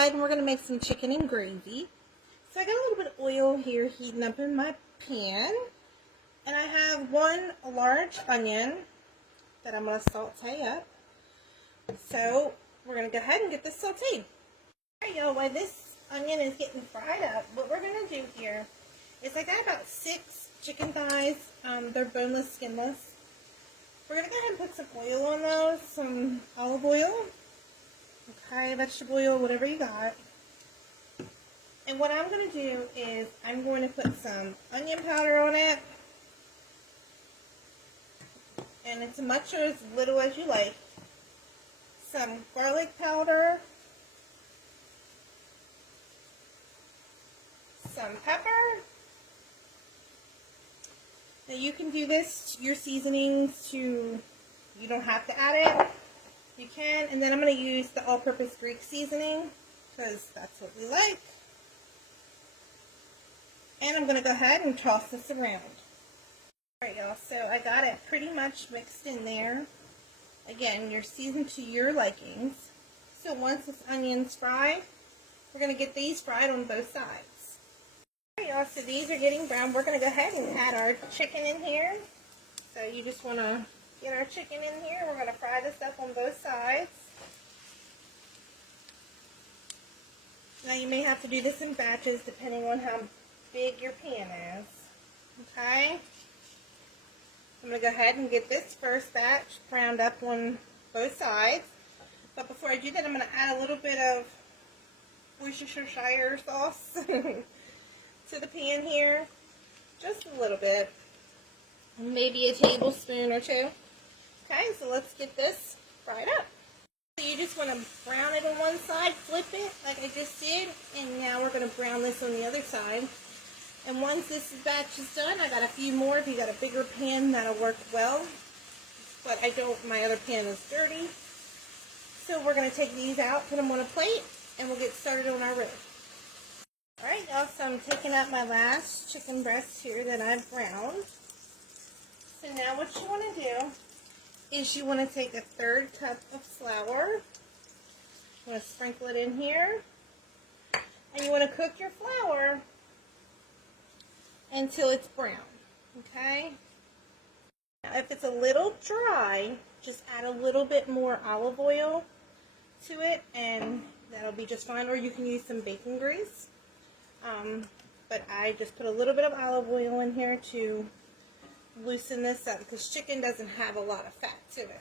ahead and we're going to make some chicken and gravy. So I got a little bit of oil here heating up in my pan. And I have one large onion that I'm going to saute up. So we're going to go ahead and get this sauteed. Alright y'all, while this onion is getting fried up, what we're going to do here is I got about 6 chicken thighs. They're boneless, skinless. We're going to go ahead and put some oil on those, some olive oil, okay, vegetable oil, whatever you got. And what I'm going to do is I'm going to put some onion powder on it. And it's much or as little as you like. Some garlic powder. Some pepper. Now you can do this to your seasonings you don't have to add it. You can. And then I'm going to use the all-purpose Greek seasoning because that's what we like. And I'm going to go ahead and toss this around. Alright y'all, so I got it pretty much mixed in there. Again, you're seasoned to your likings. So once this onion's fried, we're going to get these fried on both sides. Alright y'all, so these are getting brown. We're going to go ahead and add our chicken in here. So you just want to get our chicken in here. We're going to fry this up on both sides. Now you may have to do this in batches depending on how big your pan is. Okay? I'm going to go ahead and get this first batch browned up on both sides. But before I do that, I'm going to add a little bit of Worcestershire sauce to the pan here. Just a little bit. Maybe a tablespoon or 2. Okay, so let's get this fried up. So you just want to brown it on one side, flip it like I just did, and now we're going to brown this on the other side. And once this batch is done, I got a few more. If you got a bigger pan, that'll work well. But I don't, my other pan is dirty. So we're going to take these out, put them on a plate, and we'll get started on our rib. Alright y'all, so I'm taking out my last chicken breast here that I've browned. So now what you want to do is you want to take a 1/3 cup of flour. You want to sprinkle it in here. And you want to cook your flour until it's brown, okay? Now, if it's a little dry, just add a little bit more olive oil to it, and that'll be just fine. Or you can use some bacon grease. But I just put a little bit of olive oil in here to loosen this up because chicken doesn't have a lot of fat to it.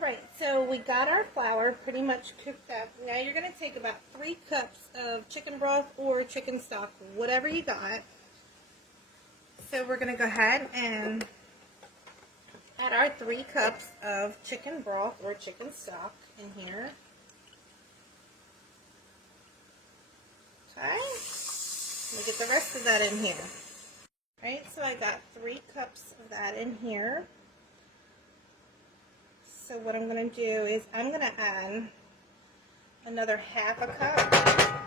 Right, so we got our flour pretty much cooked up. Now you're going to take about 3 cups of chicken broth or chicken stock, whatever you got. So we're going to go ahead and add our 3 cups of chicken broth or chicken stock in here. Okay, let me get the rest of that in here. Alright, so I got 3 cups of that in here. So what I'm going to do is I'm going to add another 1/2 cup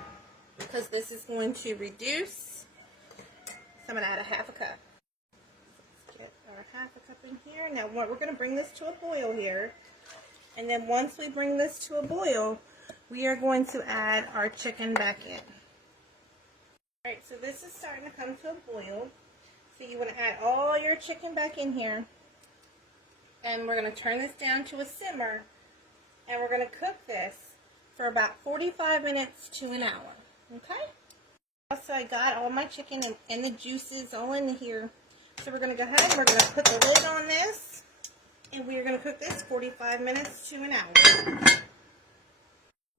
because this is going to reduce. So I'm going to add a 1/2 cup. Let's get our 1/2 cup in here. Now we're going to bring this to a boil here. And then once we bring this to a boil, we are going to add our chicken back in. Alright, so this is starting to come to a boil. So you want to add all your chicken back in here. And we're going to turn this down to a simmer. And we're going to cook this for about 45 minutes to an hour. Okay? Also, I got all my chicken and the juices all in here. So we're going to go ahead and we're going to put the lid on this. And we're going to cook this 45 minutes to an hour.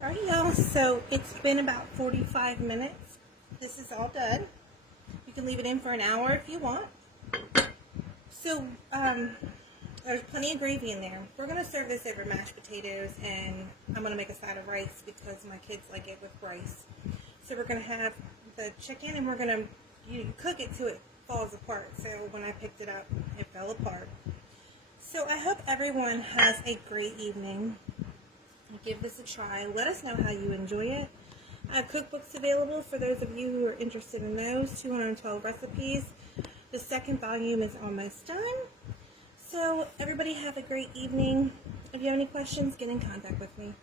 Alright y'all, so it's been about 45 minutes. This is all done. You can leave it in for an hour if you want. So, there's plenty of gravy in there. We're going to serve this over mashed potatoes, and I'm going to make a side of rice because my kids like it with rice. So we're going to have the chicken, and we're going to cook it till it falls apart. So when I picked it up, it fell apart. So I hope everyone has a great evening. Give this a try. Let us know how you enjoy it. I have cookbooks available for those of you who are interested in those. 212 recipes. The second volume is almost done. So everybody have a great evening. If you have any questions, get in contact with me.